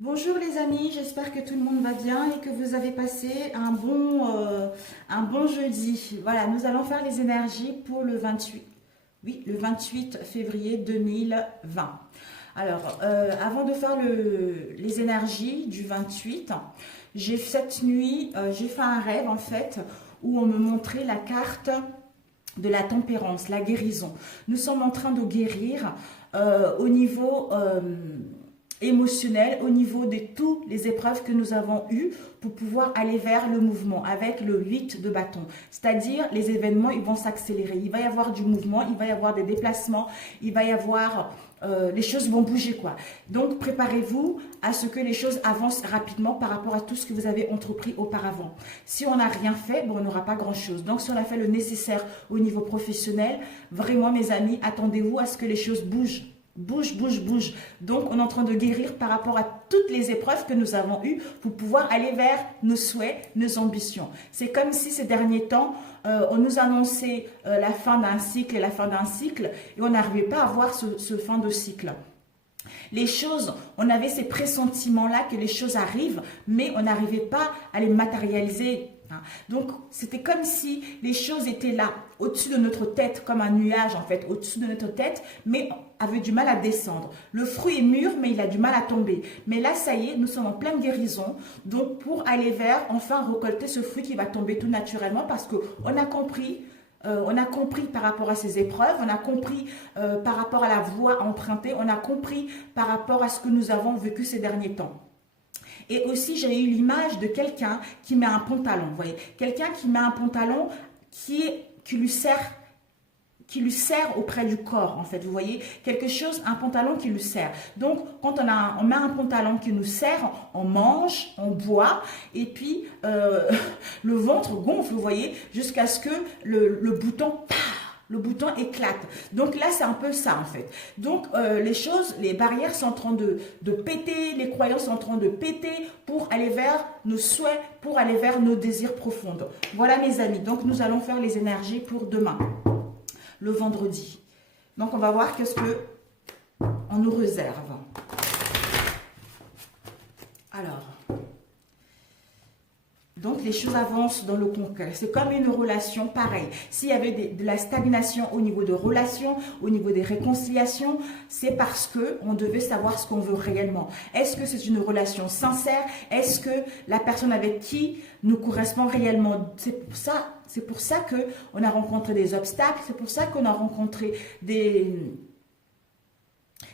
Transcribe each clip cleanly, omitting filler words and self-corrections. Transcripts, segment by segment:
Bonjour les amis, j'espère que tout le monde va bien et que vous avez passé un bon jeudi. Voilà, nous allons faire les énergies pour le 28, oui, le 28 février 2020. Alors, avant de faire les énergies du 28, cette nuit, j'ai fait un rêve en fait où on me montrait la carte de la tempérance, la guérison. Nous sommes en train de guérir au niveau émotionnel, au niveau de toutes les épreuves que nous avons eues pour pouvoir aller vers le mouvement avec le 8 de bâton. C'est-à-dire, les événements, ils vont s'accélérer. Il va y avoir du mouvement, il va y avoir des déplacements, il va y avoir... les choses vont bouger quoi. Donc préparez-vous à ce que les choses avancent rapidement par rapport à tout ce que vous avez entrepris auparavant. Si on n'a rien fait, bon, on n'aura pas grand-chose. Donc si on a fait le nécessaire au niveau professionnel, vraiment mes amis, attendez-vous à ce que les choses bougent. Bouge, bouge, bouge. Donc, on est en train de guérir par rapport à toutes les épreuves que nous avons eues pour pouvoir aller vers nos souhaits, nos ambitions. C'est comme si ces derniers temps, on nous annonçait la fin d'un cycle et la fin d'un cycle et on n'arrivait pas à voir ce fin de cycle. Les choses, on avait ces pressentiments-là que les choses arrivent, mais on n'arrivait pas à les matérialiser. Donc, c'était comme si les choses étaient là, au-dessus de notre tête, comme un nuage en fait, au-dessus de notre tête, mais avait du mal à descendre. Le fruit est mûr, mais il a du mal à tomber. Mais là, ça y est, nous sommes en pleine guérison. Donc, pour aller vers, enfin, récolter ce fruit qui va tomber tout naturellement parce qu'on a compris. On a compris par rapport à ces épreuves, on a compris par rapport à la voie empruntée, on a compris par rapport à ce que nous avons vécu ces derniers temps. Et aussi, j'ai eu l'image de quelqu'un qui met un pantalon, vous voyez, quelqu'un qui met un pantalon qui lui sert auprès du corps, en fait, vous voyez, quelque chose, un pantalon qui lui sert. Donc, quand on met un pantalon qui nous sert, on mange, on boit, et puis le ventre gonfle, vous voyez, jusqu'à ce que le bouton éclate. Donc là, c'est un peu ça en fait. Donc les choses, les barrières sont en train de péter, les croyances sont en train de péter pour aller vers nos souhaits, pour aller vers nos désirs profonds. Voilà mes amis, donc nous allons faire les énergies pour demain, le vendredi. Donc on va voir qu'est-ce que on nous réserve. Alors... Donc, les choses avancent dans le concret. C'est comme une relation pareille. S'il y avait de la stagnation au niveau de relations, au niveau des réconciliations, c'est parce qu'on devait savoir ce qu'on veut réellement. Est-ce que c'est une relation sincère? Est-ce que la personne avec qui nous correspond réellement? C'est pour ça qu'on a rencontré des obstacles. C'est pour ça qu'on a rencontré des...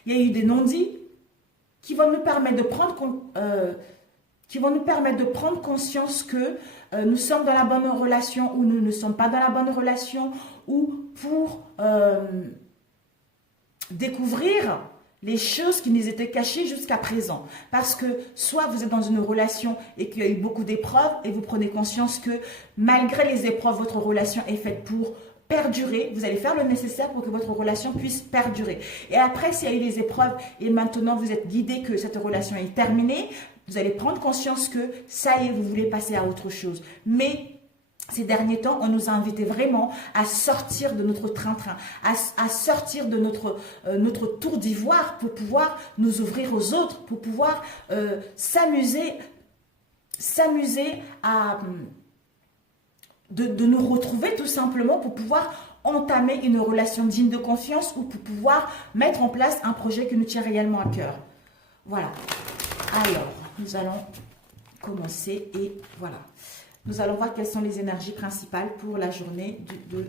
Il y a eu des non-dits qui vont nous permettre de prendre conscience que nous sommes dans la bonne relation ou nous ne sommes pas dans la bonne relation, ou pour découvrir les choses qui nous étaient cachées jusqu'à présent. Parce que soit vous êtes dans une relation et qu'il y a eu beaucoup d'épreuves et vous prenez conscience que malgré les épreuves, votre relation est faite pour perdurer, vous allez faire le nécessaire pour que votre relation puisse perdurer. Et après, s'il y a eu des épreuves et maintenant vous êtes guidé que cette relation est terminée, vous allez prendre conscience que ça y est, vous voulez passer à autre chose. Mais ces derniers temps, on nous a invités vraiment à sortir de notre train-train, à sortir de notre tour d'ivoire pour pouvoir nous ouvrir aux autres, pour pouvoir s'amuser à... De nous retrouver tout simplement pour pouvoir entamer une relation digne de confiance ou pour pouvoir mettre en place un projet qui nous tient réellement à cœur. Voilà. Alors, nous allons commencer et voilà. Nous allons voir quelles sont les énergies principales pour la journée de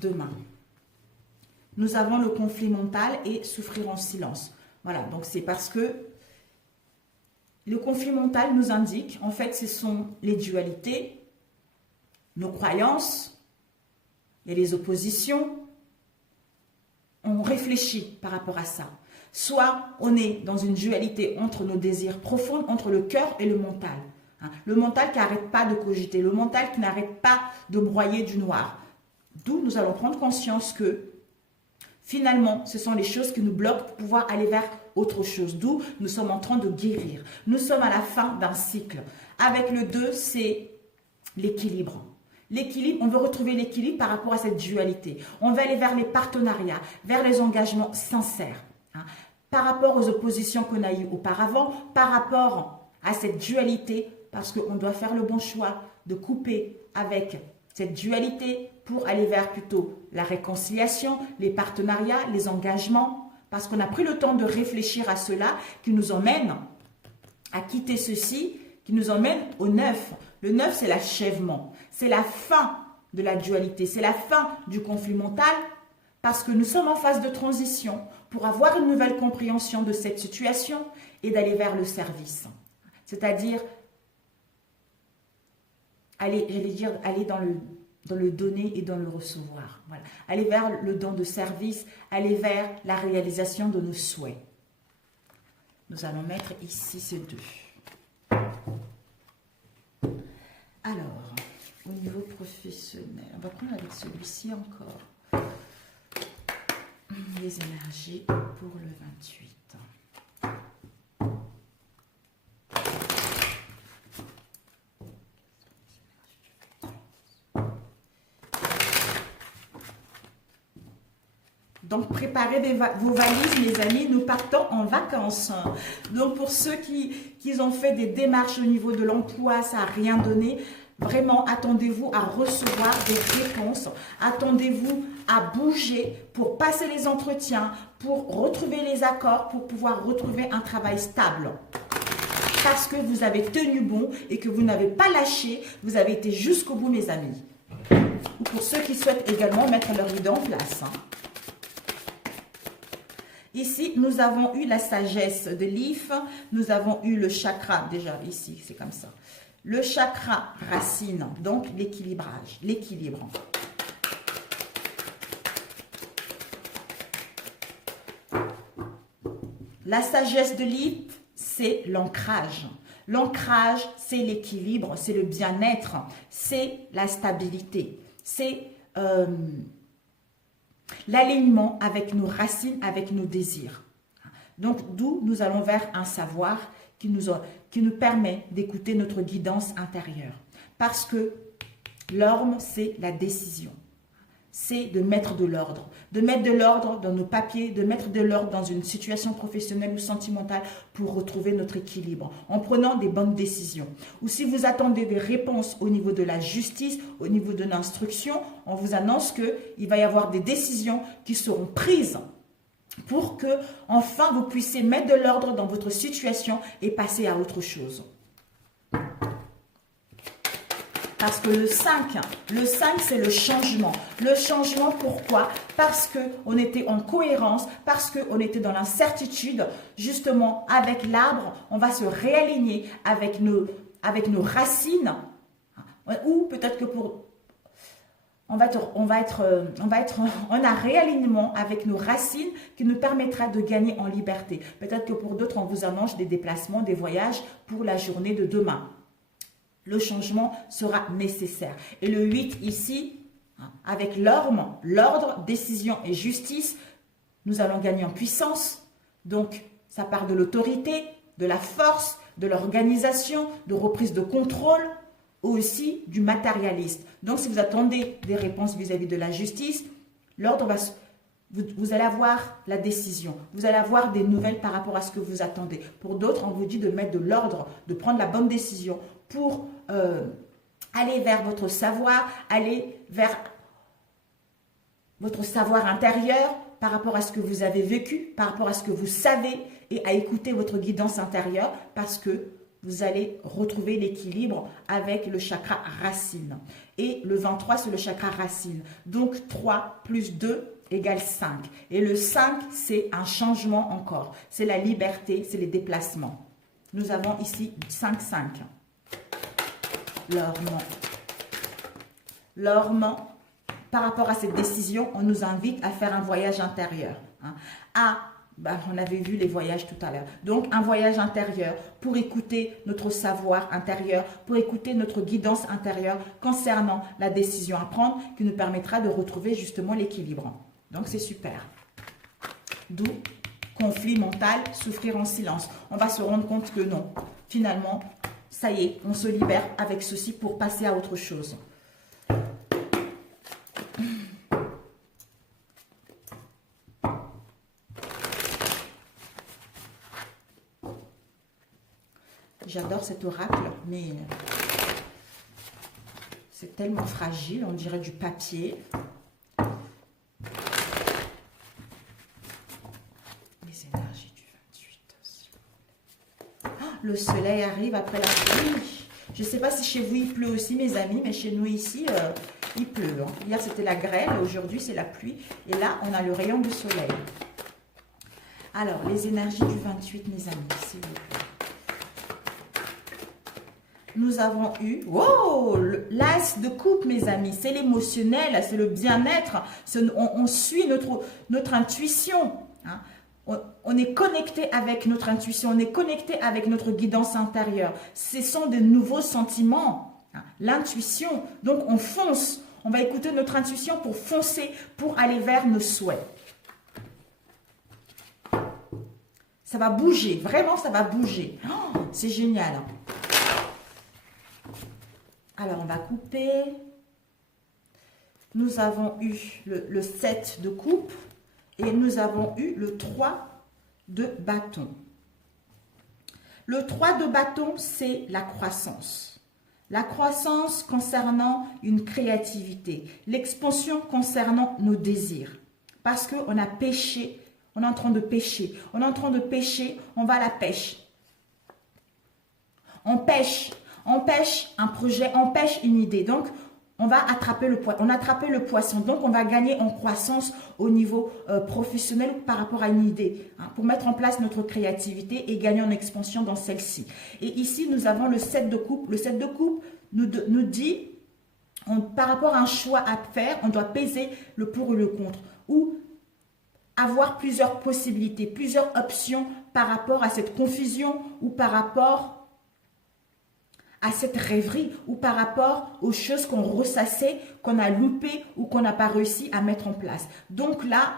demain. Nous avons le conflit mental et souffrir en silence. Voilà, donc c'est parce que le conflit mental nous indique, en fait, ce sont les dualités, nos croyances et les oppositions. On réfléchit par rapport à ça. Soit on est dans une dualité entre nos désirs profonds, entre le cœur et le mental. Le mental qui n'arrête pas de cogiter, le mental qui n'arrête pas de broyer du noir. D'où nous allons prendre conscience que finalement, ce sont les choses qui nous bloquent pour pouvoir aller vers autre chose. D'où nous sommes en train de guérir. Nous sommes à la fin d'un cycle. Avec le 2, c'est l'équilibre. L'équilibre, on veut retrouver l'équilibre par rapport à cette dualité. On veut aller vers les partenariats, vers les engagements sincères. par rapport aux oppositions qu'on a eues auparavant, par rapport à cette dualité, parce qu'on doit faire le bon choix de couper avec cette dualité pour aller vers plutôt la réconciliation, les partenariats, les engagements, parce qu'on a pris le temps de réfléchir à cela qui nous emmène à quitter ceci, qui nous emmène au 9. Le 9, c'est l'achèvement, c'est la fin de la dualité, c'est la fin du conflit mental, parce que nous sommes en phase de transition pour avoir une nouvelle compréhension de cette situation et d'aller vers le service. C'est-à-dire, aller dans le donner et dans le recevoir. Voilà. Aller vers le don de service, aller vers la réalisation de nos souhaits. Nous allons mettre ici ces deux. Alors, au niveau professionnel, on va prendre avec celui-ci encore. Les énergies pour le 28. Donc, préparez vos valises, mes amis, nous partons en vacances. Donc, pour ceux qui ont fait des démarches au niveau de l'emploi, ça n'a rien donné, vraiment, attendez-vous à recevoir des réponses. Attendez-vous à bouger pour passer les entretiens, pour retrouver les accords, pour pouvoir retrouver un travail stable. Parce que vous avez tenu bon et que vous n'avez pas lâché, vous avez été jusqu'au bout, mes amis. Ou pour ceux qui souhaitent également mettre leur idée en place. Ici, nous avons eu la sagesse de l'IF, nous avons eu le chakra, déjà ici, c'est comme ça. Le chakra racine, donc l'équilibrage, l'équilibre. La sagesse de l'IF, c'est l'ancrage. L'ancrage, c'est l'équilibre, c'est le bien-être, c'est la stabilité, c'est l'alignement avec nos racines, avec nos désirs. Donc, d'où nous allons vers un savoir qui nous permet d'écouter notre guidance intérieure. Parce que l'orme, c'est la décision. C'est de mettre de l'ordre. De mettre de l'ordre dans nos papiers, de mettre de l'ordre dans une situation professionnelle ou sentimentale pour retrouver notre équilibre, en prenant des bonnes décisions. Ou si vous attendez des réponses au niveau de la justice, au niveau de l'instruction, on vous annonce qu'il va y avoir des décisions qui seront prises pour que, enfin, vous puissiez mettre de l'ordre dans votre situation et passer à autre chose. Parce que le 5, c'est le changement. Le changement, pourquoi? Parce qu'on était en cohérence, parce qu'on était dans l'incertitude. Justement, avec l'arbre, on va se réaligner avec nos racines. Ou peut-être que on a réalignement avec nos racines qui nous permettra de gagner en liberté. Peut-être que pour d'autres, on vous annonce des déplacements, des voyages pour la journée de demain. Le changement sera nécessaire. Et le 8 ici, avec l'orme, l'ordre, décision et justice, nous allons gagner en puissance. Donc, ça part de l'autorité, de la force, de l'organisation, de reprise de contrôle, ou aussi du matérialiste. Donc, si vous attendez des réponses vis-à-vis de la justice, l'ordre va... Vous allez avoir la décision, vous allez avoir des nouvelles par rapport à ce que vous attendez. Pour d'autres, on vous dit de mettre de l'ordre, de prendre la bonne décision pour aller vers votre savoir, aller vers votre savoir intérieur par rapport à ce que vous avez vécu, par rapport à ce que vous savez et à écouter votre guidance intérieure parce que vous allez retrouver l'équilibre avec le chakra racine. Et le 23, c'est le chakra racine. Donc, 3 plus 2 égale 5. Et le 5, c'est un changement encore. C'est la liberté, c'est les déplacements. Nous avons ici 5-5. L'orme, par rapport à cette décision, on nous invite à faire un voyage intérieur. On avait vu les voyages tout à l'heure. Donc, un voyage intérieur pour écouter notre savoir intérieur, pour écouter notre guidance intérieure concernant la décision à prendre qui nous permettra de retrouver justement l'équilibre. Donc, c'est super. D'où conflit mental, souffrir en silence. On va se rendre compte que non. Finalement, ça y est, on se libère avec ceci pour passer à autre chose. J'adore cet oracle, mais c'est tellement fragile, on dirait du papier. Les énergies du 28. Oh, le soleil arrive après la pluie. Je ne sais pas si chez vous il pleut aussi, mes amis, mais chez nous ici, il pleut. Hein. Hier, c'était la grêle, aujourd'hui, c'est la pluie. Et là, on a le rayon du soleil. Alors, les énergies du 28, mes amis, s'il vous plaît. Nous avons eu, wow, l'as de coupe, mes amis. C'est l'émotionnel, c'est le bien-être. On suit notre intuition. Hein. On est connecté avec notre intuition, on est connecté avec notre guidance intérieure. Ce sont de nouveaux sentiments, hein, l'intuition. Donc, on fonce. On va écouter notre intuition pour foncer, pour aller vers nos souhaits. Ça va bouger, vraiment, ça va bouger. Oh, c'est génial. Alors, on va couper. Nous avons eu le 7 de coupe. Et nous avons eu le 3 de bâton. Le 3 de bâton, c'est la croissance. La croissance concernant une créativité. L'expansion concernant nos désirs. Parce qu'on a péché, on est en train de pécher. On est en train de pêcher, on va à la pêche. On pêche un projet, on pêche une idée. Donc, on va attraper le poisson. On a attrapé le poisson. Donc, on va gagner en croissance au niveau professionnel par rapport à une idée. Hein, pour mettre en place notre créativité et gagner en expansion dans celle-ci. Et ici, nous avons le 7 de coupe. Le 7 de coupe nous dit, par rapport à un choix à faire, on doit peser le pour et le contre. Ou avoir plusieurs possibilités, plusieurs options par rapport à cette confusion ou par rapport à cette rêverie ou par rapport aux choses qu'on ressassait, qu'on a loupées ou qu'on n'a pas réussi à mettre en place. Donc là,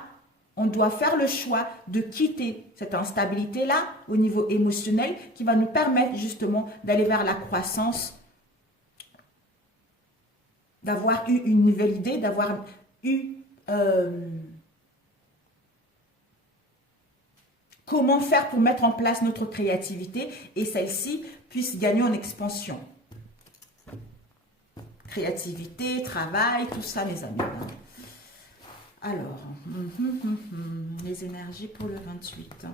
on doit faire le choix de quitter cette instabilité-là au niveau émotionnel qui va nous permettre justement d'aller vers la croissance, d'avoir eu une nouvelle idée, d'avoir eu comment faire pour mettre en place notre créativité et celle-ci puisse gagner en expansion. Créativité, travail, tout ça, mes amis. Alors, les énergies pour le 28.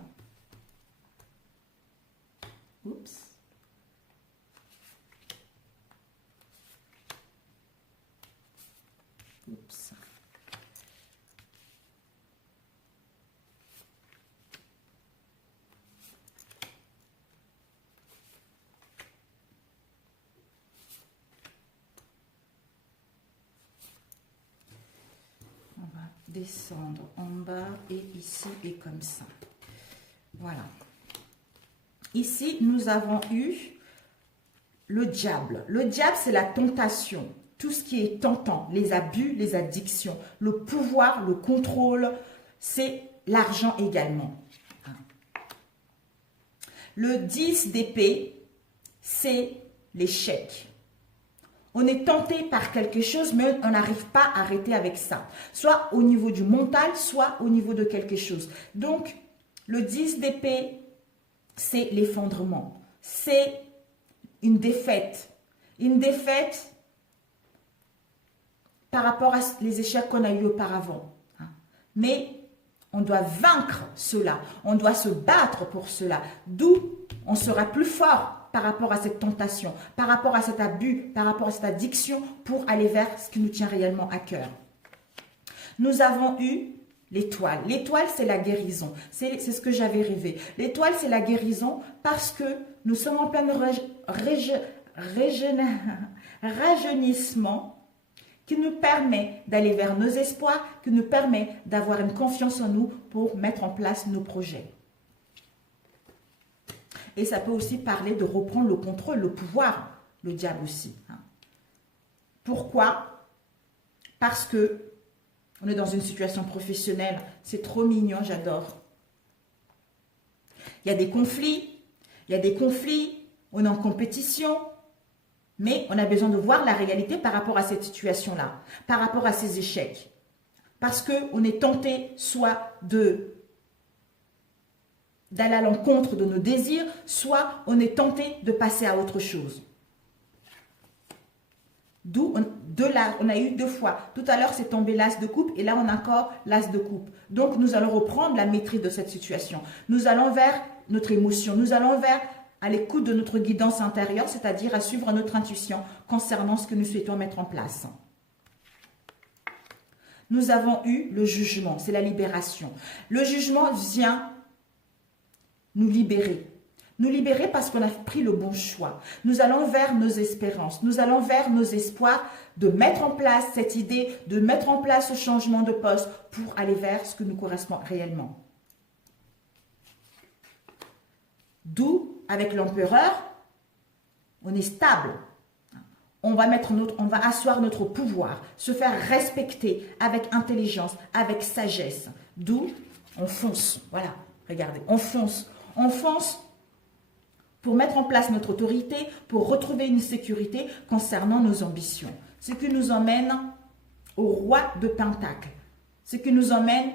Oups. Oups. Descendre en bas et ici et comme ça. Voilà. Ici, nous avons eu le diable. Le diable, c'est la tentation. Tout ce qui est tentant, les abus, les addictions, le pouvoir, le contrôle, c'est l'argent également. Le 10 d'épée, c'est l'échec. On est tenté par quelque chose, mais on n'arrive pas à arrêter avec ça. Soit au niveau du mental, soit au niveau de quelque chose. Donc, le 10 d'épée, c'est l'effondrement. C'est une défaite. Une défaite par rapport à les échecs qu'on a eus auparavant. Mais on doit vaincre cela. On doit se battre pour cela. D'où on sera plus fort par rapport à cette tentation, par rapport à cet abus, par rapport à cette addiction, pour aller vers ce qui nous tient réellement à cœur. Nous avons eu l'étoile. L'étoile, c'est la guérison. C'est ce que j'avais rêvé. L'étoile, c'est la guérison parce que nous sommes en plein rajeunissement qui nous permet d'aller vers nos espoirs, qui nous permet d'avoir une confiance en nous pour mettre en place nos projets. Et ça peut aussi parler de reprendre le contrôle, le pouvoir, le diable aussi. Pourquoi? Parce que on est dans une situation professionnelle. C'est trop mignon, j'adore. Il y a des conflits, on est en compétition, mais on a besoin de voir la réalité par rapport à cette situation-là, par rapport à ces échecs. Parce qu'on est tenté soit de d'aller à l'encontre de nos désirs, soit on est tenté de passer à autre chose. D'où, de là, on a eu 2 fois. Tout à l'heure, c'est tombé l'as de coupe et là, on a encore l'as de coupe. Donc, nous allons reprendre la maîtrise de cette situation. Nous allons vers notre émotion. Nous allons vers à l'écoute de notre guidance intérieure, c'est-à-dire à suivre notre intuition concernant ce que nous souhaitons mettre en place. Nous avons eu le jugement, c'est la libération. Le jugement vient nous libérer. Nous libérer parce qu'on a pris le bon choix. Nous allons vers nos espérances, nous allons vers nos espoirs de mettre en place cette idée, de mettre en place ce changement de poste pour aller vers ce que nous correspond réellement. D'où, avec l'empereur, on est stable. On va asseoir notre pouvoir, se faire respecter avec intelligence, avec sagesse. D'où, on fonce. Voilà, regardez, on fonce. On fonce pour mettre en place notre autorité, pour retrouver une sécurité concernant nos ambitions. Ce qui nous emmène au roi de Pentacle. Ce qui nous emmène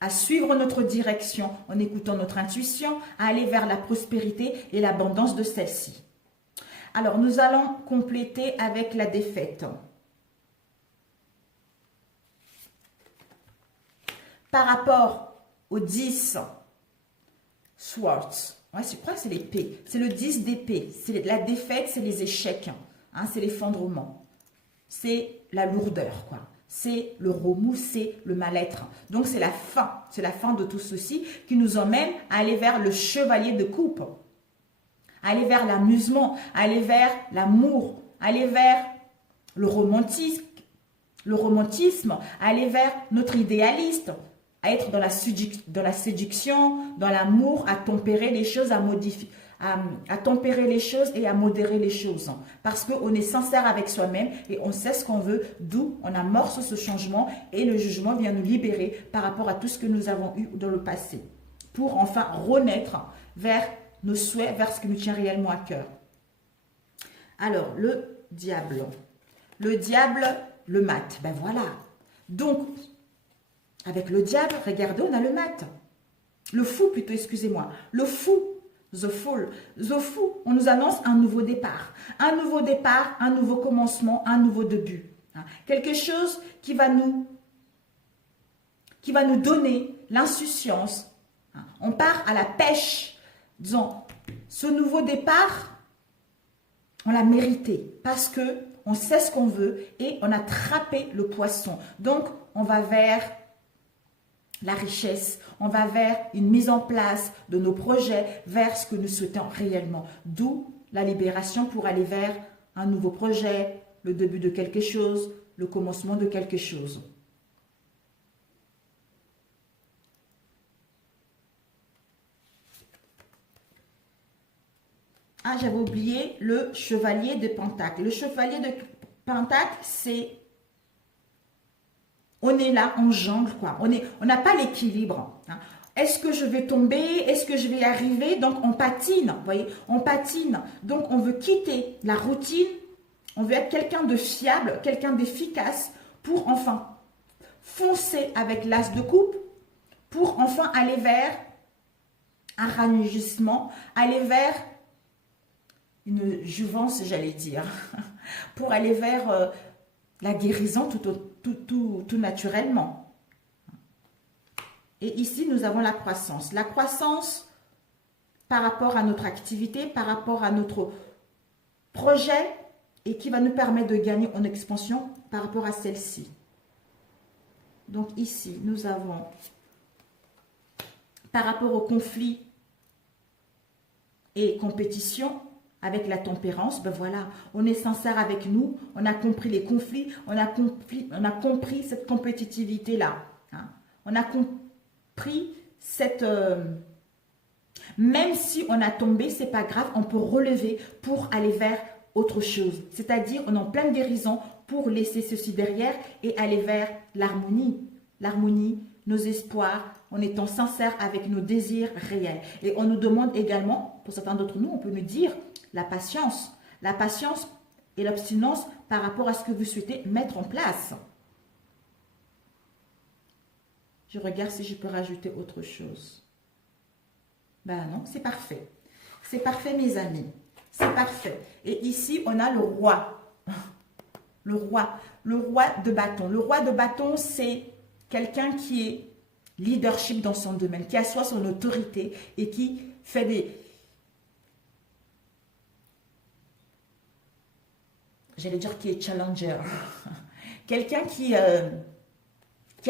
à suivre notre direction en écoutant notre intuition, à aller vers la prospérité et l'abondance de celle-ci. Alors, nous allons compléter avec la défaite. Par rapport au 10 Swords, ouais, je crois que c'est l'épée, c'est le 10 d'épée, la défaite, c'est les échecs, hein, c'est l'effondrement, c'est la lourdeur, quoi. C'est le remous, c'est le mal-être. Donc, c'est la fin de tout ceci qui nous emmène à aller vers le chevalier de coupe, aller vers l'amusement, aller vers l'amour, aller vers le romantisme, aller vers notre idéaliste, à être dans la séduction, dans l'amour, à tempérer les choses, à tempérer les choses et à modérer les choses. Parce qu'on est sincère avec soi-même et on sait ce qu'on veut, d'où on amorce ce changement et le jugement vient nous libérer par rapport à tout ce que nous avons eu dans le passé. Pour enfin renaître vers nos souhaits, vers ce qui nous tient réellement à cœur. Alors, le diable. Le diable, le mat. Ben voilà. Donc, avec le diable, regardez, on a le mat. Le fou plutôt, excusez-moi. Le fou, the fool. The fou, on nous annonce un nouveau départ. Un nouveau départ, un nouveau commencement, un nouveau début. Quelque chose qui va nous donner l'insouciance. On part à la pêche. Disons, ce nouveau départ, on l'a mérité parce que on sait ce qu'on veut et on a attrapé le poisson. Donc, on va vers la richesse, on va vers une mise en place de nos projets, vers ce que nous souhaitons réellement. D'où la libération pour aller vers un nouveau projet, le début de quelque chose, le commencement de quelque chose. Ah, j'avais oublié le chevalier de Pentacle. Le chevalier de Pentacle, c'est... On est là, on jongle, quoi. On n'a pas l'équilibre. Hein. Est-ce que je vais tomber? Est-ce que je vais y arriver? Donc, on patine, vous voyez, on patine. Donc, on veut quitter la routine. On veut être quelqu'un de fiable, quelqu'un d'efficace pour enfin foncer avec l'as de coupe, pour enfin aller vers un rajeunissement, aller vers une jouvence, j'allais dire, pour aller vers la guérison tout naturellement. Et ici, nous avons la croissance. La croissance par rapport à notre activité, par rapport à notre projet et qui va nous permettre de gagner en expansion par rapport à celle-ci. Donc ici, nous avons par rapport au conflit et compétition, avec la tempérance, ben voilà, on est sincère avec nous, on a compris les conflits, on a compris cette compétitivité-là. Hein. On a compris cette... même si on a tombé, c'est pas grave, on peut relever pour aller vers autre chose. C'est-à-dire, on est en pleine guérison pour laisser ceci derrière et aller vers l'harmonie. L'harmonie, nos espoirs, en étant sincère avec nos désirs réels. Et on nous demande également, pour certains d'entre nous, on peut nous dire la patience et l'abstinence par rapport à ce que vous souhaitez mettre en place. Je regarde si je peux rajouter autre chose. Ben non, c'est parfait. C'est parfait, mes amis. C'est parfait. Et ici, on a le roi. Le roi. Le roi de bâton. Le roi de bâton, c'est quelqu'un qui est leadership dans son domaine, qui assoit son autorité et qui fait des... J'allais dire qui est challenger. Quelqu'un qui a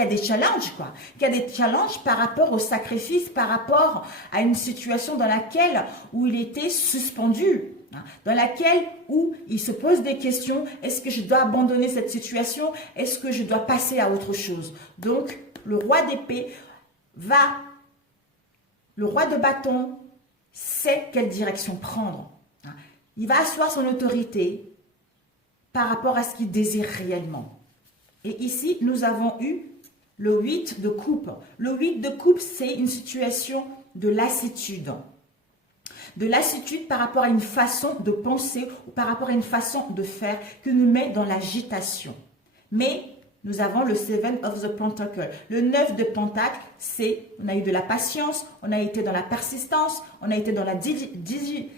des challenges, quoi. Qui a des challenges par rapport au sacrifice, par rapport à une situation dans laquelle, où il était suspendu, hein, dans laquelle, où il se pose des questions. Est-ce que je dois abandonner cette situation? Est-ce que je dois passer à autre chose? Donc, le roi d'épée le roi de bâton sait quelle direction prendre. Hein. Il va asseoir son autorité par rapport à ce qu'il désire réellement. Et ici, nous avons eu le 8 de coupe. Le 8 de coupe, c'est une situation de lassitude. De lassitude par rapport à une façon de penser ou par rapport à une façon de faire qui nous met dans l'agitation. Mais nous avons le 7 of the Pentacle. Le 9 de Pentacle, c'est, on a eu de la patience, on a été dans la persistance, on a été dans la diligence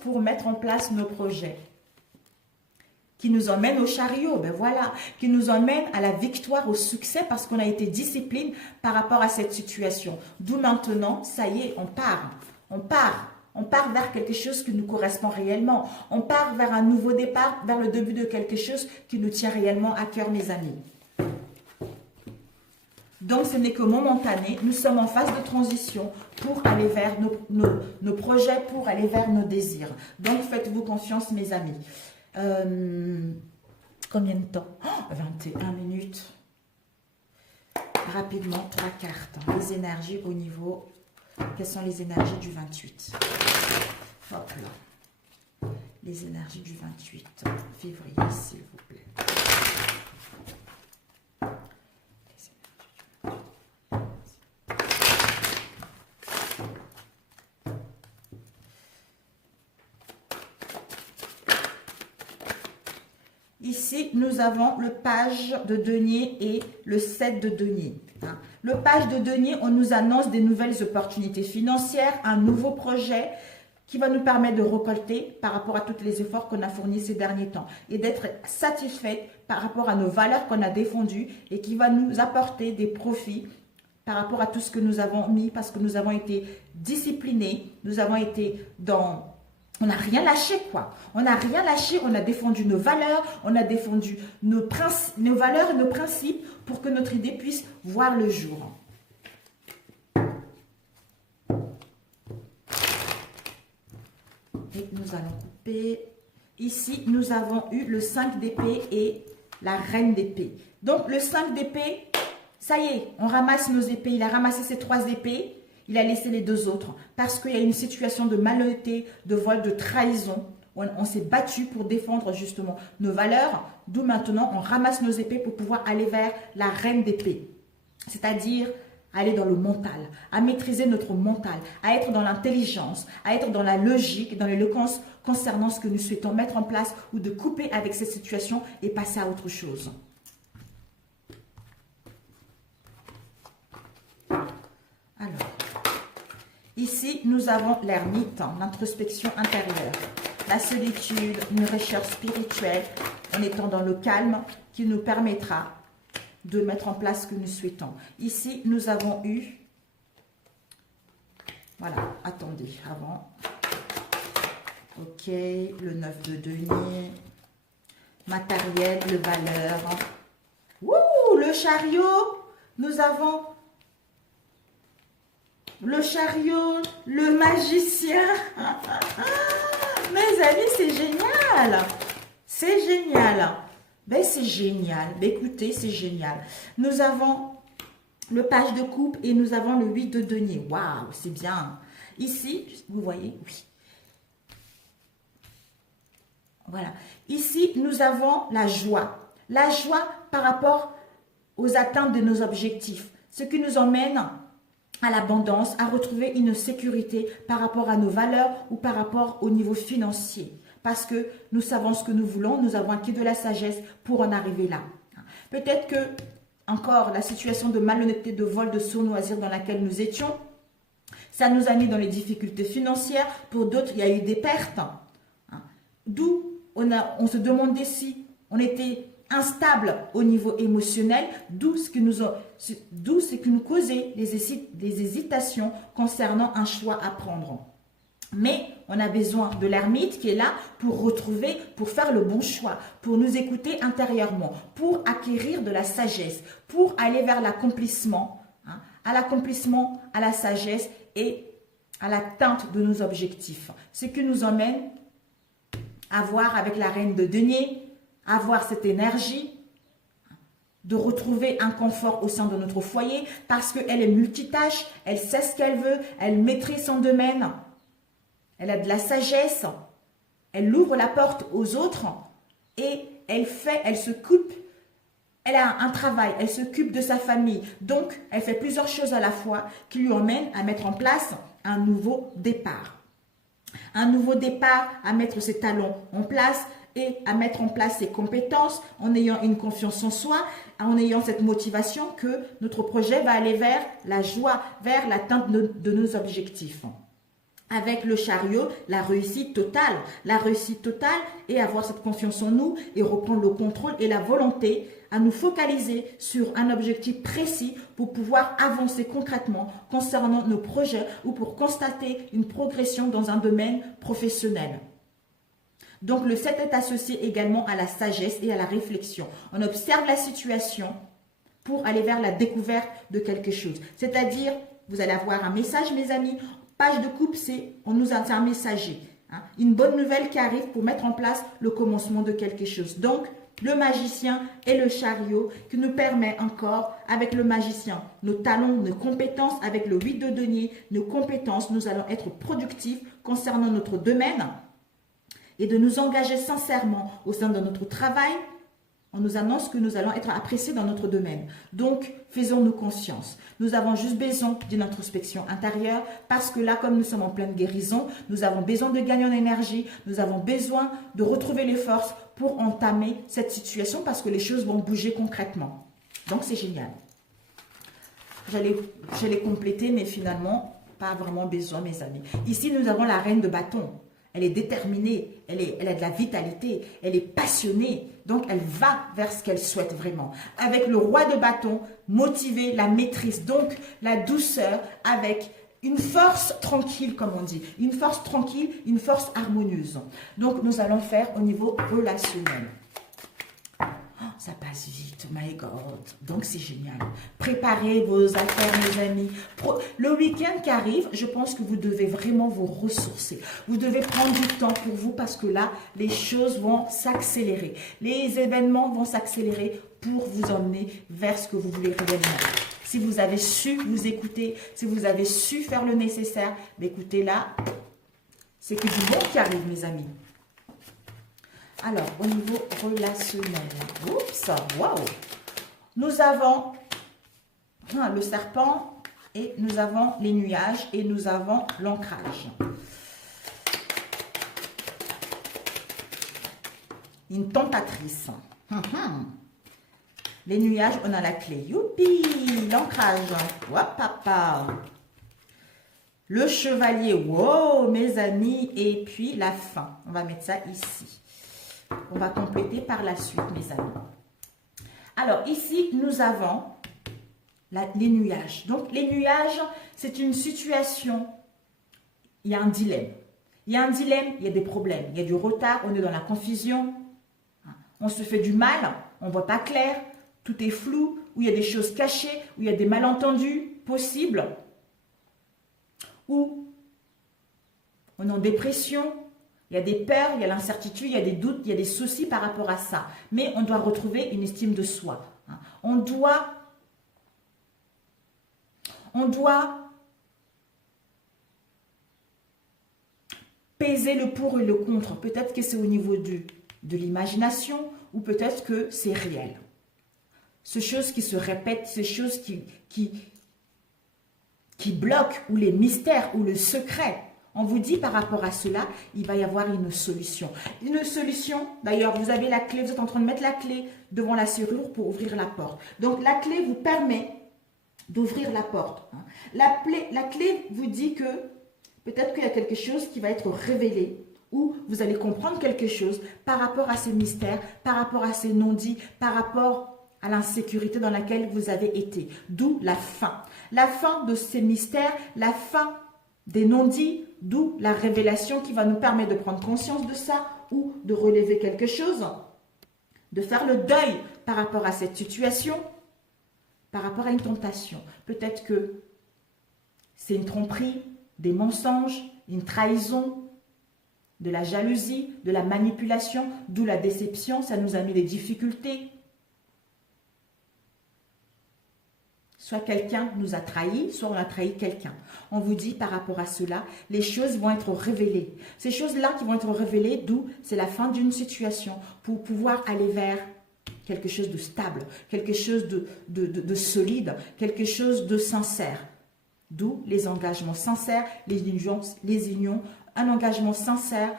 pour mettre en place nos projets. Qui nous emmène au chariot, ben voilà, qui nous emmène à la victoire, au succès, parce qu'on a été discipliné par rapport à cette situation. D'où maintenant, ça y est, on part vers quelque chose qui nous correspond réellement. On part vers un nouveau départ, vers le début de quelque chose qui nous tient réellement à cœur, mes amis. Donc, ce n'est que momentané. Nous sommes en phase de transition pour aller vers nos projets, pour aller vers nos désirs. Donc, faites-vous confiance, mes amis. Combien de temps? 21 minutes. Rapidement, 3 cartes. Les énergies au niveau... Quelles sont les énergies du 28? Hop là. Les énergies du 28 février, s'il vous plaît. Ici, nous avons le page de denier et le 7 de denier. Le page de denier, on nous annonce des nouvelles opportunités financières, un nouveau projet qui va nous permettre de récolter par rapport à tous les efforts qu'on a fournis ces derniers temps et d'être satisfait par rapport à nos valeurs qu'on a défendues et qui va nous apporter des profits par rapport à tout ce que nous avons mis parce que nous avons été disciplinés, nous avons été dans... On n'a rien lâché, quoi. On n'a rien lâché, on a défendu nos valeurs, on a défendu nos valeurs et nos principes pour que notre idée puisse voir le jour. Et nous allons couper. Ici, nous avons eu le 5 d'épée et la reine d'épée. Donc, le 5 d'épée, ça y est, on ramasse nos épées. Il a ramassé ses 3 épées. Il a laissé les 2 autres parce qu'il y a une situation de malhonnêteté, de vol, de trahison. On s'est battu pour défendre justement nos valeurs. D'où maintenant, on ramasse nos épées pour pouvoir aller vers la reine d'épée. C'est-à-dire aller dans le mental, à maîtriser notre mental, à être dans l'intelligence, à être dans la logique, dans l'éloquence concernant ce que nous souhaitons mettre en place ou de couper avec cette situation et passer à autre chose. Alors, ici, nous avons l'ermite, l'introspection intérieure, la solitude, une recherche spirituelle, en étant dans le calme qui nous permettra de mettre en place ce que nous souhaitons. Ici, nous avons eu, voilà, attendez, avant, ok, le 9 de denier, matériel, le valeur, ouh, le chariot, nous avons le chariot, le magicien. Mes amis, c'est génial. C'est génial. Ben, c'est génial. Ben, écoutez, c'est génial. Nous avons le page de coupe et nous avons le 8 de denier. Waouh, c'est bien. Ici, vous voyez, oui. Voilà. Ici, nous avons la joie. La joie par rapport aux atteintes de nos objectifs. Ce qui nous emmène à l'abondance, à retrouver une sécurité par rapport à nos valeurs ou par rapport au niveau financier. Parce que nous savons ce que nous voulons, nous avons acquis de la sagesse pour en arriver là. Peut-être que encore la situation de malhonnêteté, de vol, de sournoisir dans laquelle nous étions. Ça nous a mis dans les difficultés financières. Pour d'autres, il y a eu des pertes. D'où on se demandait si on était instable au niveau émotionnel, d'où ce qui nous causait des hésitations concernant un choix à prendre. Mais on a besoin de l'ermite qui est là pour faire le bon choix, pour nous écouter intérieurement, pour acquérir de la sagesse, pour aller vers l'accomplissement, à la sagesse et à l'atteinte de nos objectifs. Ce qui nous emmène à voir avec la reine de denier, avoir cette énergie de retrouver un confort au sein de notre foyer parce qu'elle est multitâche, elle sait ce qu'elle veut, elle maîtrise son domaine, elle a de la sagesse, elle ouvre la porte aux autres et elle a un travail, elle s'occupe de sa famille. Donc, elle fait plusieurs choses à la fois qui lui emmènent à mettre en place un nouveau départ. Un nouveau départ, à mettre ses talents en place et à mettre en place ses compétences en ayant une confiance en soi, en ayant cette motivation que notre projet va aller vers la joie, vers l'atteinte de nos objectifs. Avec le chariot, la réussite totale et avoir cette confiance en nous et reprendre le contrôle et la volonté à nous focaliser sur un objectif précis pour pouvoir avancer concrètement concernant nos projets ou pour constater une progression dans un domaine professionnel. Donc le 7 est associé également à la sagesse et à la réflexion. On observe la situation pour aller vers la découverte de quelque chose. C'est-à-dire, vous allez avoir un message, mes amis. Page de coupe, c'est un messager. Une bonne nouvelle qui arrive pour mettre en place le commencement de quelque chose. Donc, le magicien et le chariot qui nous permet encore, avec le magicien, nos talents, nos compétences, avec le 8 de denier, nos compétences, nous allons être productifs concernant notre domaine et de nous engager sincèrement au sein de notre travail. On nous annonce que nous allons être appréciés dans notre domaine. Donc, faisons-nous conscience. Nous avons juste besoin d'une introspection intérieure parce que là, comme nous sommes en pleine guérison, nous avons besoin de gagner en énergie, nous avons besoin de retrouver les forces pour entamer cette situation parce que les choses vont bouger concrètement. Donc, c'est génial. J'allais compléter, mais finalement, pas vraiment besoin, mes amis. Ici, nous avons la reine de bâton. Elle est déterminée, elle a de la vitalité, elle est passionnée. Donc, elle va vers ce qu'elle souhaite vraiment. Avec le roi de bâton, motivée, la maîtrise. Donc, la douceur avec une force tranquille, comme on dit. Une force tranquille, une force harmonieuse. Donc, nous allons faire au niveau relationnel. Ça passe vite, my God. Donc, c'est génial. Préparez vos affaires, mes amis. Le week-end qui arrive, je pense que vous devez vraiment vous ressourcer. Vous devez prendre du temps pour vous parce que là, les choses vont s'accélérer. Les événements vont s'accélérer pour vous emmener vers ce que vous voulez réellement. Si vous avez su vous écouter, si vous avez su faire le nécessaire, écoutez là, c'est que du bon qui arrive, mes amis. Alors, au niveau relationnel, oups, waouh, nous avons le serpent et nous avons les nuages et nous avons l'ancrage. Une tentatrice. Les nuages, on a la clé. Youpi, l'ancrage. Hop, papa. Le chevalier, wow, mes amis. Et puis la fin. On va mettre ça ici. On va compléter par la suite, mes amis. Alors, ici, nous avons les nuages. Donc, les nuages, c'est une situation, il y a un dilemme. Il y a un dilemme, il y a des problèmes. Il y a du retard, on est dans la confusion. On se fait du mal, on ne voit pas clair, tout est flou, où il y a des choses cachées, où il y a des malentendus possibles, où on est en dépression. Il y a des peurs, il y a l'incertitude, il y a des doutes, il y a des soucis par rapport à ça. Mais on doit retrouver une estime de soi. On doit peser le pour et le contre. Peut-être que c'est au niveau de l'imagination ou peut-être que c'est réel. Ces choses qui se répètent, ces choses qui bloquent ou les mystères ou le secret. On vous dit par rapport à cela, il va y avoir une solution. Une solution, d'ailleurs, vous avez la clé, vous êtes en train de mettre la clé devant la serrure pour ouvrir la porte. Donc, la clé vous permet d'ouvrir la porte. La clé vous dit que peut-être qu'il y a quelque chose qui va être révélé ou vous allez comprendre quelque chose par rapport à ces mystères, par rapport à ces non-dits, par rapport à l'insécurité dans laquelle vous avez été. D'où la fin. La fin de ces mystères, la fin des non-dits, d'où la révélation qui va nous permettre de prendre conscience de ça ou de relever quelque chose, de faire le deuil par rapport à cette situation, par rapport à une tentation. Peut-être que c'est une tromperie, des mensonges, une trahison, de la jalousie, de la manipulation, d'où la déception, ça nous a mis des difficultés. Soit quelqu'un nous a trahis, soit on a trahi quelqu'un. On vous dit par rapport à cela, les choses vont être révélées. Ces choses-là qui vont être révélées, d'où c'est la fin d'une situation pour pouvoir aller vers quelque chose de stable, quelque chose de solide, quelque chose de sincère. D'où les engagements sincères, les unions, un engagement sincère,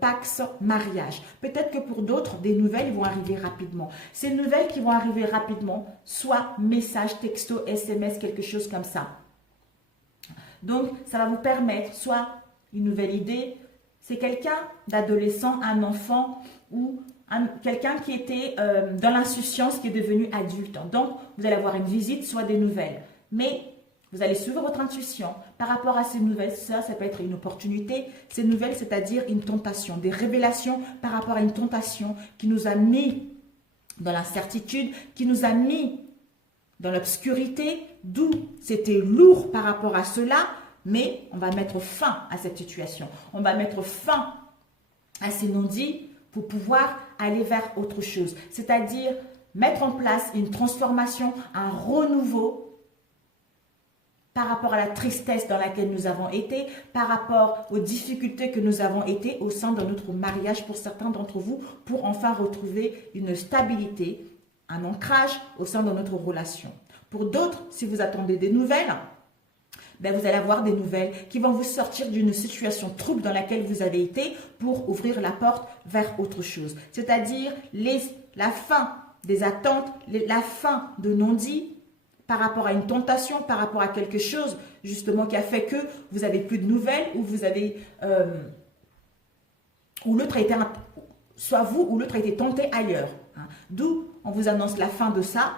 pax, mariage. Peut-être que pour d'autres, des nouvelles vont arriver rapidement. Ces nouvelles qui vont arriver rapidement, soit message, texto, SMS, quelque chose comme ça. Donc, ça va vous permettre, soit une nouvelle idée, c'est quelqu'un d'adolescent, un enfant ou quelqu'un qui était dans l'insouciance, qui est devenu adulte. Donc, vous allez avoir une visite, soit des nouvelles. Mais vous allez suivre votre intuition par rapport à ces nouvelles. Ça peut être une opportunité. Ces nouvelles, c'est-à-dire une tentation, des révélations par rapport à une tentation qui nous a mis dans l'incertitude, qui nous a mis dans l'obscurité, d'où c'était lourd par rapport à cela, mais on va mettre fin à cette situation. On va mettre fin à ces non-dits pour pouvoir aller vers autre chose. C'est-à-dire mettre en place une transformation, un renouveau par rapport à la tristesse dans laquelle nous avons été, par rapport aux difficultés que nous avons été au sein de notre mariage pour certains d'entre vous, pour enfin retrouver une stabilité, un ancrage au sein de notre relation. Pour d'autres, si vous attendez des nouvelles, ben vous allez avoir des nouvelles qui vont vous sortir d'une situation trouble dans laquelle vous avez été pour ouvrir la porte vers autre chose. C'est-à-dire la fin des attentes, la fin de non-dits, par rapport à une tentation, par rapport à quelque chose justement qui a fait que vous n'avez plus de nouvelles ou vous avez ou l'autre a été soit vous ou l'autre a été tenté ailleurs. Hein. D'où on vous annonce la fin de ça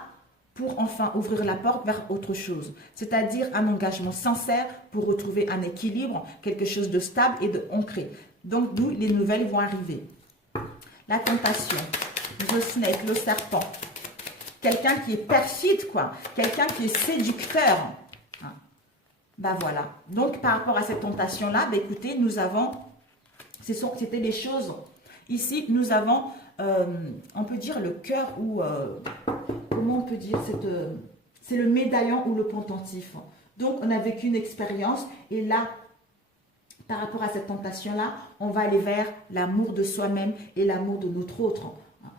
pour enfin ouvrir la porte vers autre chose. C'est-à-dire un engagement sincère pour retrouver un équilibre, quelque chose de stable et de ancré. Donc d'où les nouvelles vont arriver. La tentation, le snake, le serpent. Quelqu'un qui est perfide, quoi. Quelqu'un qui est séducteur. Ben voilà. Donc, par rapport à cette tentation-là, ben écoutez, nous avons... C'était des choses... Ici, nous avons, on peut dire, le cœur ou... comment on peut dire c'est le médaillon ou le pendentif. Donc, on a vécu une expérience. Et là, par rapport à cette tentation-là, on va aller vers l'amour de soi-même et l'amour de notre autre.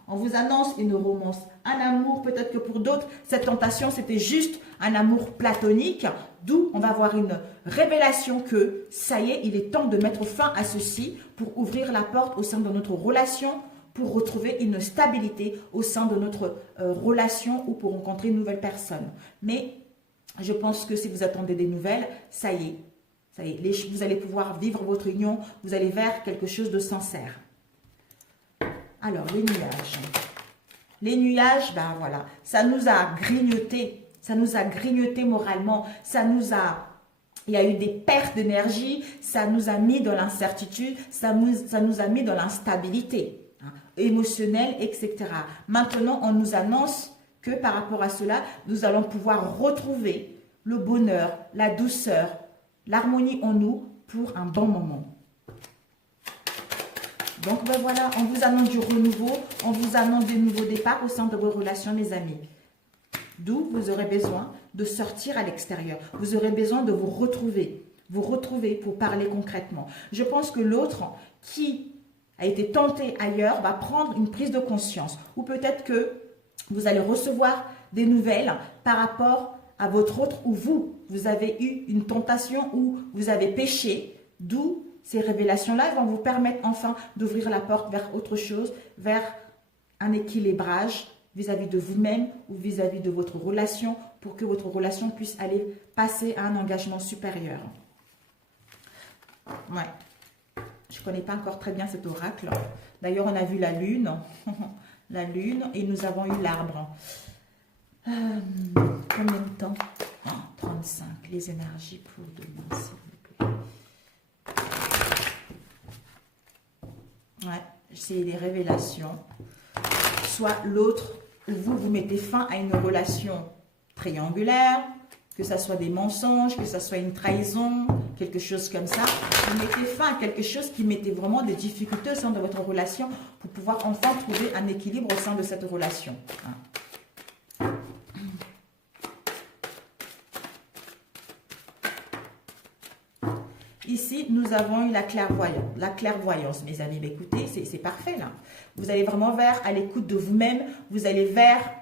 On vous annonce une romance, un amour, peut-être que pour d'autres, cette tentation, c'était juste un amour platonique, d'où on va avoir une révélation que, ça y est, il est temps de mettre fin à ceci pour ouvrir la porte au sein de notre relation, pour retrouver une stabilité au sein de notre relation ou pour rencontrer une nouvelle personne. Mais je pense que si vous attendez des nouvelles, ça y est, vous allez pouvoir vivre votre union, vous allez vers quelque chose de sincère. Alors, les nuages. Les nuages, ben voilà, ça nous a grignoté moralement, il y a eu des pertes d'énergie, ça nous a mis dans l'incertitude, ça nous a mis dans l'instabilité émotionnelle, etc. Maintenant, on nous annonce que par rapport à cela, nous allons pouvoir retrouver le bonheur, la douceur, l'harmonie en nous pour un bon moment. Donc, ben voilà, on vous annonce du renouveau, on vous annonce des nouveaux départs au sein de vos relations, mes amis. D'où vous aurez besoin de sortir à l'extérieur. Vous aurez besoin de vous retrouver pour parler concrètement. Je pense que l'autre qui a été tenté ailleurs va prendre une prise de conscience. Ou peut-être que vous allez recevoir des nouvelles par rapport à votre autre où vous avez eu une tentation, où vous avez péché, D'où ces révélations-là vont vous permettre enfin d'ouvrir la porte vers autre chose, vers un équilibrage vis-à-vis de vous-même ou vis-à-vis de votre relation pour que votre relation puisse aller passer à un engagement supérieur. Ouais. Je ne connais pas encore très bien cet oracle. D'ailleurs, on a vu la lune. La lune et nous avons eu l'arbre. Combien de temps? 35. Les énergies pour demain, s'il vous plaît. Ouais, c'est des révélations. Soit l'autre, vous mettez fin à une relation triangulaire, que ce soit des mensonges, que ce soit une trahison, quelque chose comme ça. Vous mettez fin à quelque chose qui mettait vraiment des difficultés au sein de votre relation pour pouvoir enfin trouver un équilibre au sein de cette relation. Ici, nous avons eu la clairvoyance. La clairvoyance, mes amis. Mais écoutez, c'est parfait là. Vous allez vraiment vers à l'écoute de vous-même. Vous allez vers...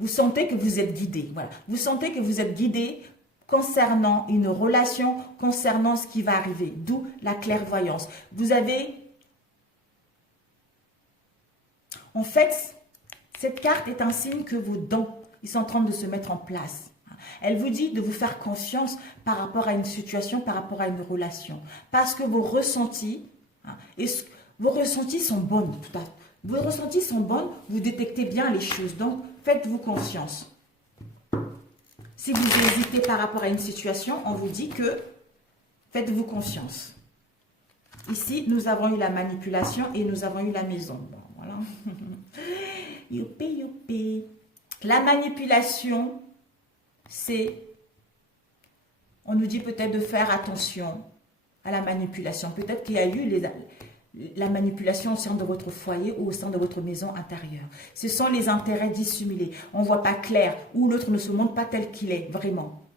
Vous sentez que vous êtes guidé. Voilà. Vous sentez que vous êtes guidé concernant une relation, concernant ce qui va arriver. D'où la clairvoyance. Vous avez... En fait, cette carte est un signe que vos dons, ils sont en train de se mettre en place. Elle vous dit de vous faire confiance par rapport à une situation, par rapport à une relation. Parce que vos ressentis, vos ressentis sont bons. Vos ressentis sont bons, vous détectez bien les choses. Donc, faites-vous confiance. Si vous hésitez par rapport à une situation, on vous dit que faites-vous confiance. Ici, nous avons eu la manipulation et nous avons eu la maison. Bon, voilà. Youpi, youpi. La manipulation, c'est... On nous dit peut-être de faire attention à la manipulation. Peut-être qu'il y a eu la manipulation au sein de votre foyer ou au sein de votre maison intérieure. Ce sont les intérêts dissimulés. On ne voit pas clair ou l'autre ne se montre pas tel qu'il est vraiment.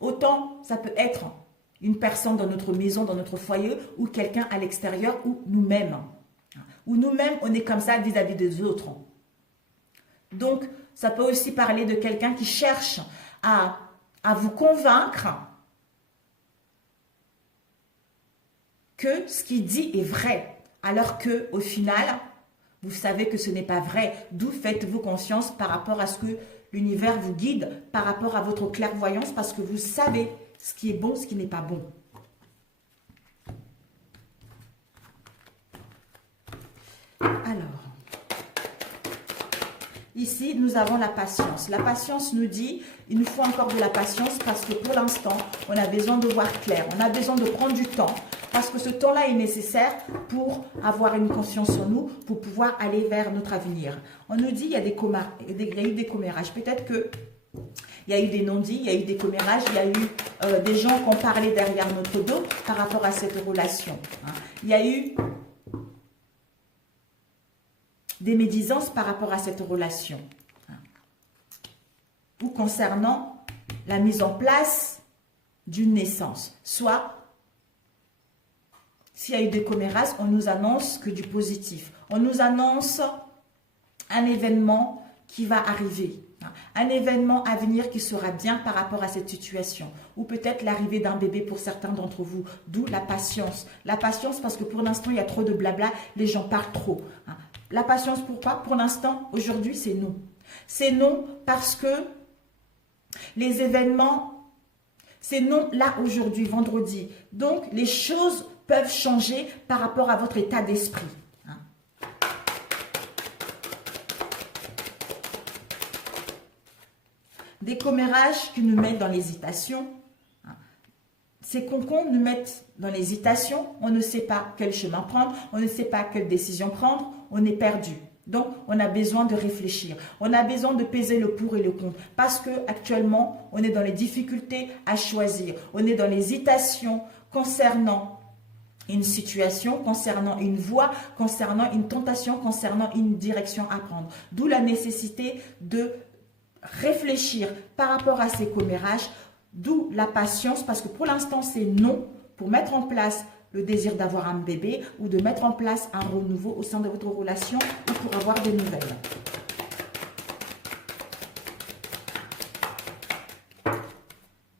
Autant ça peut être une personne dans notre maison, dans notre foyer ou quelqu'un à l'extérieur ou nous-mêmes. Ou nous-mêmes, on est comme ça vis-à-vis des autres. Donc, ça peut aussi parler de quelqu'un qui cherche à vous convaincre que ce qu'il dit est vrai, alors que au final, vous savez que ce n'est pas vrai. D'où faites-vous conscience par rapport à ce que l'univers vous guide, par rapport à votre clairvoyance, parce que vous savez ce qui est bon, ce qui n'est pas bon. Alors, ici, nous avons la patience. La patience nous dit, il nous faut encore de la patience parce que pour l'instant, on a besoin de voir clair. On a besoin de prendre du temps parce que ce temps-là est nécessaire pour avoir une conscience en nous, pour pouvoir aller vers notre avenir. On nous dit, il y a eu des commérages. Peut-être que il y a eu des non-dits, il y a eu des commérages, il y a eu des gens qui ont parlé derrière notre dos par rapport à cette relation. Il y a eu des médisances par rapport à cette relation. Ou concernant la mise en place d'une naissance. Soit, s'il y a eu des commérages, on nous annonce que du positif. On nous annonce un événement qui va arriver. Un événement à venir qui sera bien par rapport à cette situation. Ou peut-être l'arrivée d'un bébé pour certains d'entre vous. D'où la patience. La patience parce que pour l'instant, il y a trop de blabla. Les gens parlent trop. La patience, pourquoi? Pour l'instant, aujourd'hui, c'est non. C'est non parce que les événements, c'est non là, aujourd'hui, vendredi. Donc, les choses peuvent changer par rapport à votre état d'esprit. Des commérages qui nous mettent dans l'hésitation. Ces concons nous mettent dans l'hésitation. On ne sait pas quel chemin prendre. On ne sait pas quelle décision prendre. On est perdu. Donc, on a besoin de réfléchir. On a besoin de peser le pour et le contre. Parce que actuellement, on est dans les difficultés à choisir. On est dans l'hésitation concernant une situation, concernant une voie, concernant une tentation, concernant une direction à prendre. D'où la nécessité de réfléchir par rapport à ces commérages, d'où la patience, parce que pour l'instant, c'est non pour mettre en place le désir d'avoir un bébé ou de mettre en place un renouveau au sein de votre relation ou pour avoir des nouvelles.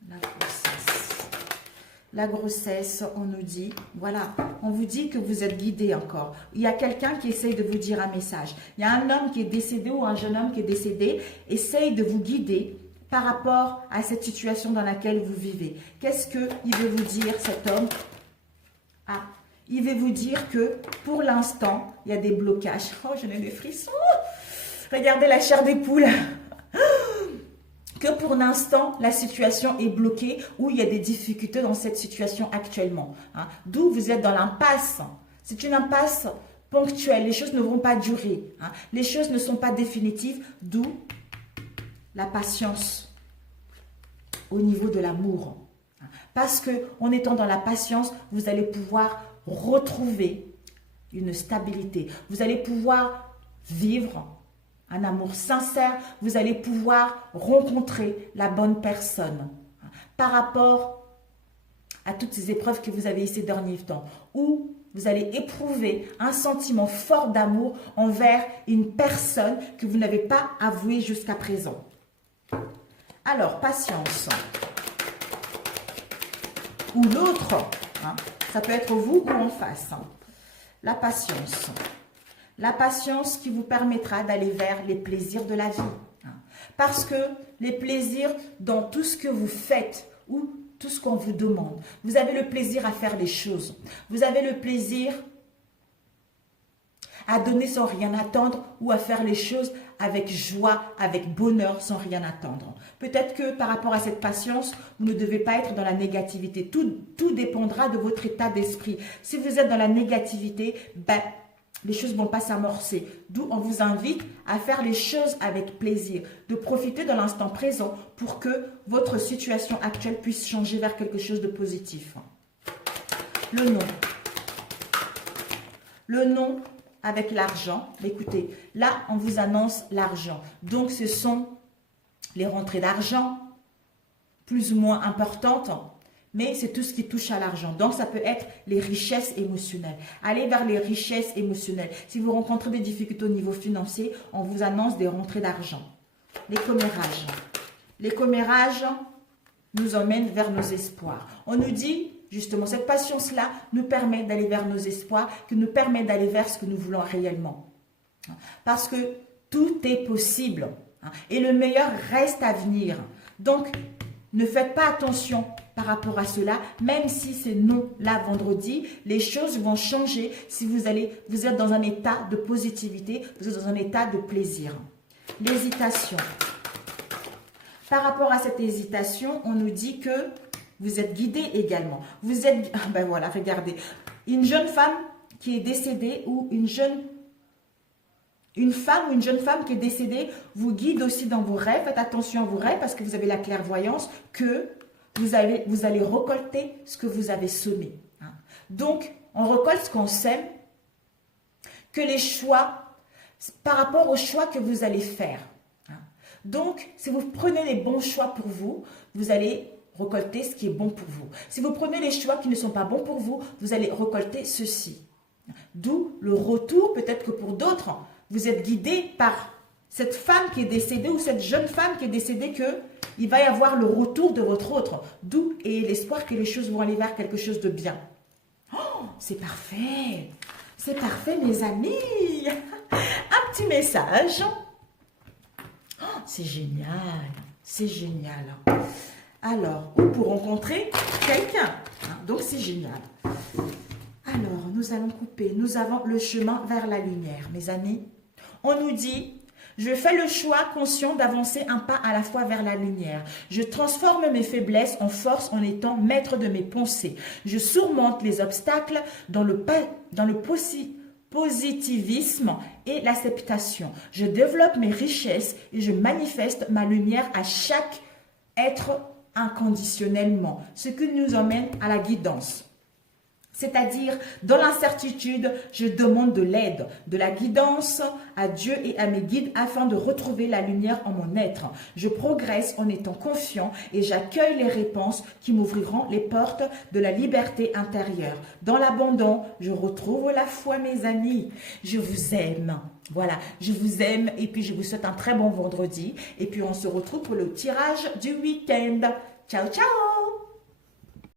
La grossesse. La grossesse, on nous dit, voilà, on vous dit que vous êtes guidé encore. Il y a quelqu'un qui essaye de vous dire un message. Il y a un homme qui est décédé ou un jeune homme qui est décédé, essaye de vous guider par rapport à cette situation dans laquelle vous vivez. Qu'est-ce qu'il veut vous dire, cet homme? Ah, il veut vous dire que pour l'instant, il y a des blocages. Oh, j'en ai des frissons. Regardez la chair des poules. Que pour l'instant, la situation est bloquée ou il y a des difficultés dans cette situation actuellement. Hein. D'où vous êtes dans l'impasse. C'est une impasse ponctuelle. Les choses ne vont pas durer. Hein. Les choses ne sont pas définitives. D'où la patience au niveau de l'amour. Parce que en étant dans la patience, vous allez pouvoir retrouver une stabilité. Vous allez pouvoir vivre un amour sincère, vous allez pouvoir rencontrer la bonne personne par rapport à toutes ces épreuves que vous avez eues ces derniers temps, où vous allez éprouver un sentiment fort d'amour envers une personne que vous n'avez pas avouée jusqu'à présent. Alors, patience. Ou l'autre, hein, ça peut être vous ou en face. Hein. La patience. La patience qui vous permettra d'aller vers les plaisirs de la vie. Parce que les plaisirs dans tout ce que vous faites ou tout ce qu'on vous demande, vous avez le plaisir à faire les choses. Vous avez le plaisir à donner sans rien attendre ou à faire les choses avec joie, avec bonheur, sans rien attendre. Peut-être que par rapport à cette patience, vous ne devez pas être dans la négativité. Tout dépendra de votre état d'esprit. Si vous êtes dans la négativité, les choses ne vont pas s'amorcer. D'où on vous invite à faire les choses avec plaisir, de profiter de l'instant présent pour que votre situation actuelle puisse changer vers quelque chose de positif. Le nom. Le nom avec l'argent. Écoutez, là, on vous annonce l'argent. Donc, ce sont les rentrées d'argent, plus ou moins importantes, mais c'est tout ce qui touche à l'argent. Donc, ça peut être les richesses émotionnelles. Allez vers les richesses émotionnelles. Si vous rencontrez des difficultés au niveau financier, on vous annonce des rentrées d'argent. Les commérages. Les commérages nous emmènent vers nos espoirs. On nous dit, justement, cette patience-là nous permet d'aller vers nos espoirs, qui nous permet d'aller vers ce que nous voulons réellement. Parce que tout est possible. Et le meilleur reste à venir. Donc, ne faites pas attention par rapport à cela, même si c'est non là vendredi, les choses vont changer si vous êtes dans un état de positivité, vous êtes dans un état de plaisir. L'hésitation. Par rapport à cette hésitation, on nous dit que vous êtes guidé également. Vous êtes, ben voilà, regardez, une jeune femme qui est décédée ou une jeune femme qui est décédée vous guide aussi dans vos rêves. Faites attention à vos rêves parce que vous avez la clairvoyance que vous allez récolter ce que vous avez semé. Donc, on récolte ce qu'on sème, que les choix, par rapport aux choix que vous allez faire. Donc, si vous prenez les bons choix pour vous, vous allez récolter ce qui est bon pour vous. Si vous prenez les choix qui ne sont pas bons pour vous, vous allez récolter ceci. D'où le retour, peut-être que pour d'autres, vous êtes guidé par cette femme qui est décédée ou cette jeune femme qui est décédée qu'il va y avoir le retour de votre autre. D'où et l'espoir que les choses vont aller vers quelque chose de bien. Oh, c'est parfait. C'est parfait, mes amis. Un petit message. Oh, c'est génial. C'est génial. Alors, pour rencontrer quelqu'un. Donc, c'est génial. Alors, nous allons couper. Nous avons le chemin vers la lumière, mes amis. On nous dit, je fais le choix conscient d'avancer un pas à la fois vers la lumière. Je transforme mes faiblesses en force en étant maître de mes pensées. Je surmonte les obstacles dans le positivisme et l'acceptation. Je développe mes richesses et je manifeste ma lumière à chaque être inconditionnellement. Ce qui nous emmène à la guidance. C'est-à-dire, dans l'incertitude, je demande de l'aide, de la guidance à Dieu et à mes guides afin de retrouver la lumière en mon être. Je progresse en étant confiant et j'accueille les réponses qui m'ouvriront les portes de la liberté intérieure. Dans l'abandon, je retrouve la foi, mes amis. Je vous aime. Voilà, je vous aime et puis je vous souhaite un très bon vendredi. Et puis on se retrouve pour le tirage du week-end. Ciao, ciao!